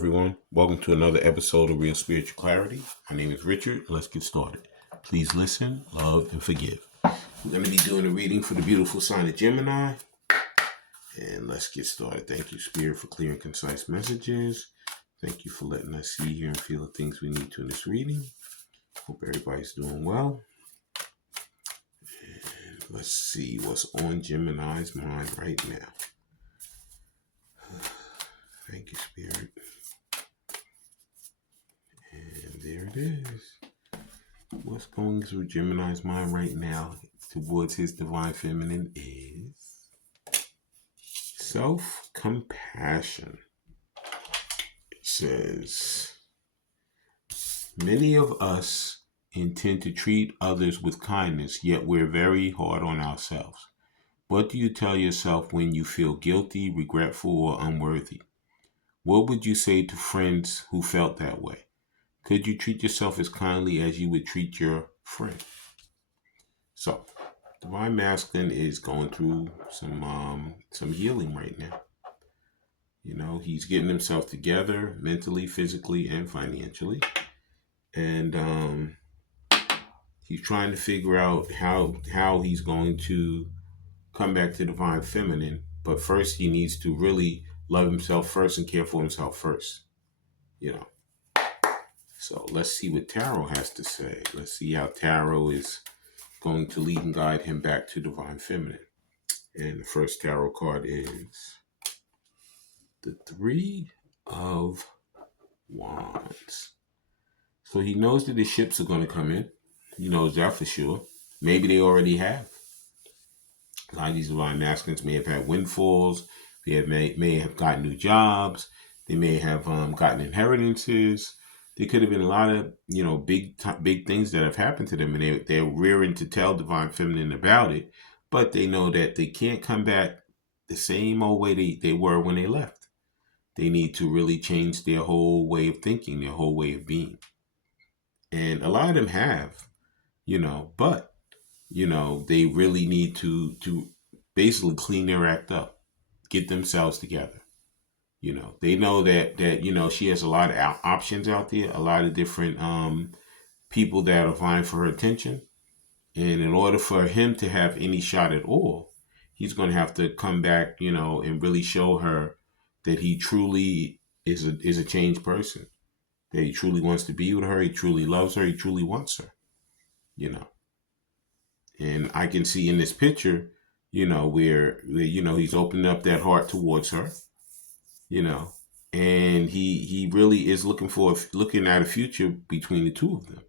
everyone. Welcome to another episode of Real Spiritual Clarity. My name is Richard. Let's get started. Please listen, love, and forgive. We're going to be doing a reading for the beautiful sign of Gemini. And let's get started. Thank you, Spirit, for clear and concise messages. Thank you for letting us see, hear, and feel the things we need to in this reading. Hope everybody's doing well. And let's see what's on Gemini's mind right now. Thank you, Spirit. And there it is. What's going through Gemini's mind right now towards his divine feminine is self-compassion. It says, many of us intend to treat others with kindness, yet we're very hard on ourselves. What do you tell yourself when you feel guilty, regretful, or unworthy? What would you say to friends who felt that way? Could you treat yourself as kindly as you would treat your friend? So, Divine Masculine is going through some healing right now. You know, he's getting himself together mentally, physically, and financially. And he's trying to figure out how he's going to come back to Divine Feminine. But first, he needs to really love himself first and care for himself first. You know. So let's see what Tarot has to say. Let's see how Tarot is going to lead and guide him back to Divine Feminine. And the first Tarot card is the Three of Wands. So he knows that the ships are going to come in. He knows that for sure. Maybe they already have. A lot of these Divine Masculines may have had windfalls. They may have gotten new jobs. They may have gotten inheritances. There could have been a lot of, big things that have happened to them, and they're rearing to tell Divine Feminine about it, but they know that they can't come back the same old way they were when they left. They need to really change their whole way of thinking, their whole way of being. And a lot of them have, but, they really need to basically clean their act up, get themselves together. They know that she has a lot of options out there, a lot of different people that are vying for her attention. And in order for him to have any shot at all, he's going to have to come back, and really show her that he truly is a changed person, that he truly wants to be with her. He truly loves her. He truly wants her, And I can see in this picture, where he's opening up that heart towards her. And he really is looking at a future between the two of them,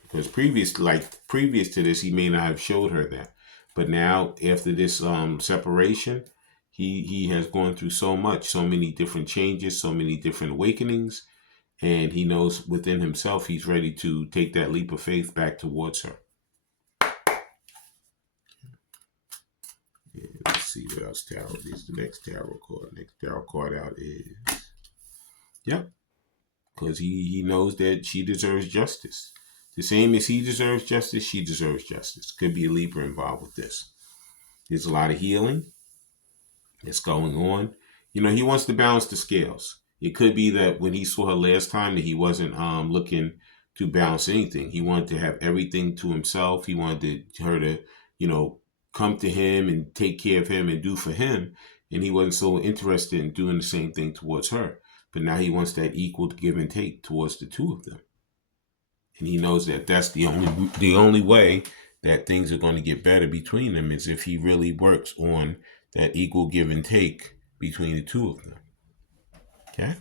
because previous to this, he may not have showed her that, but now after this separation, he has gone through so many different changes, so many different awakenings, and he knows within himself he's ready to take that leap of faith back towards her. Let's see what else tarot is. The next tarot card. Next tarot card out is, because he knows that she deserves justice. The same as he deserves justice, she deserves justice. Could be a Libra involved with this. There's a lot of healing that's going on. He wants to balance the scales. It could be that when he saw her last time that he wasn't looking to balance anything. He wanted to have everything to himself. He wanted her to, come to him and take care of him and do for him. And he wasn't so interested in doing the same thing towards her. But now he wants that equal give and take towards the two of them. And he knows that that's the only way that things are going to get better between them is if he really works on that equal give and take between the two of them. Okay?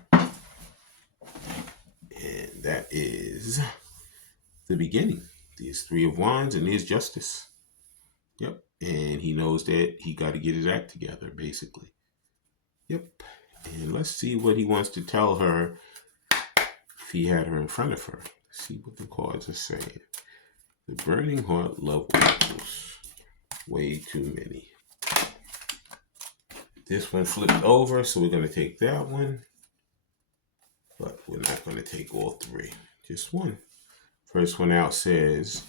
And that is the beginning. There's Three of Wands and there's justice. Yep. And he knows that he got to get his act together, basically. Yep. And let's see what he wants to tell her if he had her in front of her. Let's see what the cards are saying. The Burning Heart Love Oracles. Way too many. This one flipped over, so we're going to take that one. But we're not going to take all three. Just one. First one out says,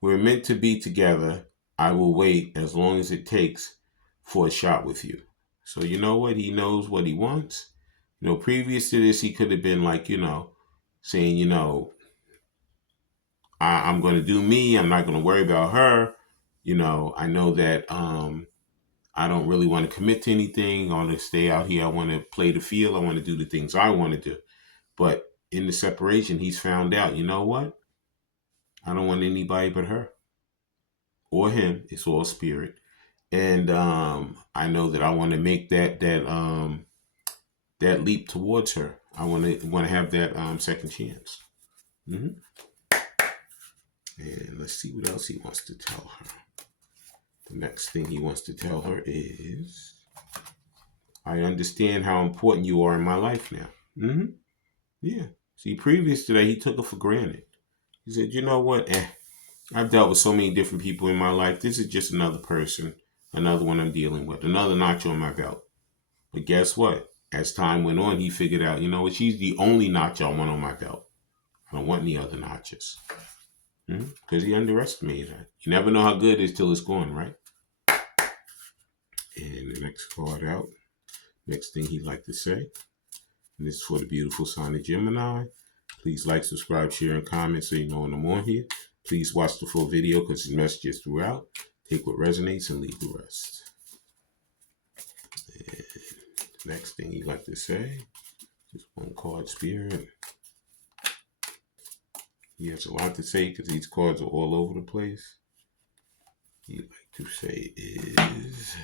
we're meant to be together. I will wait as long as it takes for a shot with you. So you know what? He knows what he wants. Previous to this, he could have been like, saying, I'm going to do me. I'm not going to worry about her. I know that I don't really want to commit to anything. I want to stay out here. I want to play the field. I want to do the things I want to do. But in the separation, he's found out, you know what? I don't want anybody but her or him. It's all spirit. And I know that I want to make that leap towards her. I want to have that second chance. Mm-hmm. And let's see what else he wants to tell her. The next thing he wants to tell her is, I understand how important you are in my life now. Mm-hmm. Yeah. See, previous to that, he took her for granted. He said, you know what? I've dealt with so many different people in my life. This is just another person, another one I'm dealing with, another notch on my belt. But guess what? As time went on, he figured out, you know what? She's the only notch I want on my belt. I don't want any other notches. Because he underestimated her. You never know how good it is till it's gone, right? And the next card out. Next thing he'd like to say. And this is for the beautiful sign of Gemini. Please like, subscribe, share, and comment so you know when I'm on here. Please watch the full video because his message is throughout. Take what resonates and leave the rest. And next thing he'd like to say. Just one card, Spirit. He has a lot to say because these cards are all over the place. He'd like to say is,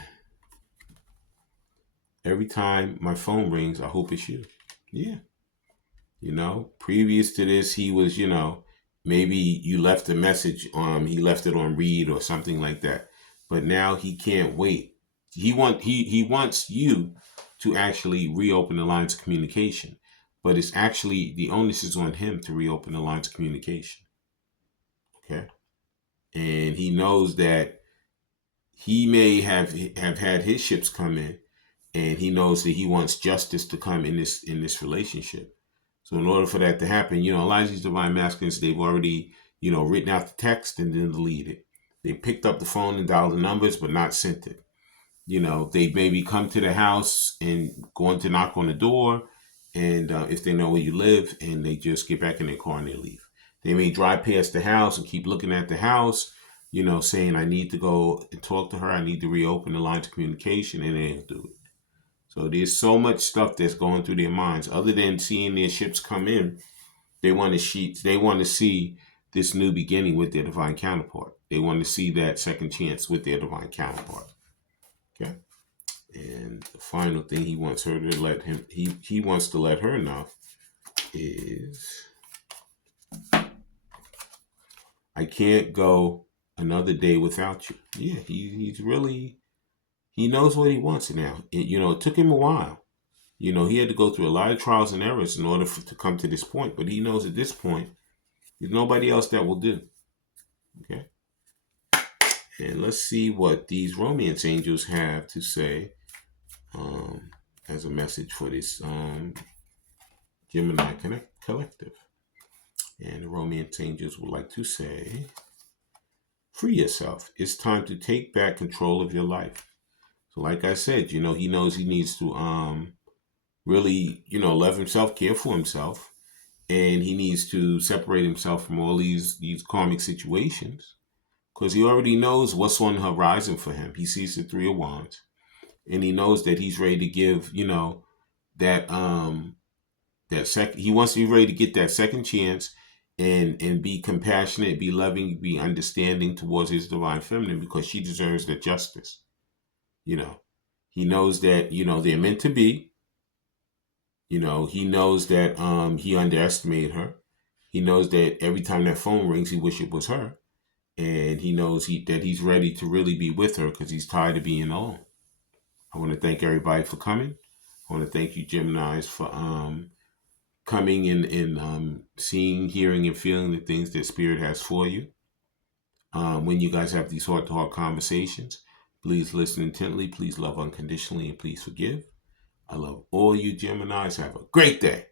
every time my phone rings, I hope it's you. Yeah. Previous to this, he was, maybe you left a message, he left it on read or something like that. But now he can't wait. He wants you to actually reopen the lines of communication. But it's actually, the onus is on him to reopen the lines of communication. Okay? And he knows that he may have had his ships come in, and he knows that he wants justice to come in this relationship. So in order for that to happen, a lot of these divine masculines, they've already, written out the text and then deleted it. They picked up the phone and dialed the numbers, but not sent it. They maybe come to the house and going to knock on the door, and if they know where you live, and they just get back in their car and they leave. They may drive past the house and keep looking at the house, saying, I need to go and talk to her. I need to reopen the lines of communication, and they don't do it. So there's so much stuff that's going through their minds. Other than seeing their ships come in, they want to see this new beginning with their divine counterpart. They want to see that second chance with their divine counterpart. Okay. And the final thing he wants her to let him, he wants to let her know is, I can't go another day without you. Yeah, he's really, he knows what he wants now. It took him a while. He had to go through a lot of trials and errors in order to come to this point. But he knows at this point, there's nobody else that will do. Okay. And let's see what these romance angels have to say as a message for this Gemini collective. And the romance angels would like to say, free yourself. It's time to take back control of your life. So like I said, he knows he needs to really, love himself, care for himself. And he needs to separate himself from all these karmic situations. Because he already knows what's on the horizon for him. He sees the Three of Wands. And he knows that he's ready to give, that he wants to be ready to get that second chance and be compassionate, be loving, be understanding towards his divine feminine, because she deserves that justice. He knows that, they're meant to be. He knows that he underestimated her. He knows that every time that phone rings, he wishes it was her. And he knows that he's ready to really be with her because he's tired of being alone. I want to thank everybody for coming. I want to thank you, Geminis, for coming and seeing, hearing, and feeling the things that Spirit has for you. When you guys have these heart-to-heart conversations, please listen intently, please love unconditionally, and please forgive. I love all you Geminis. Have a great day.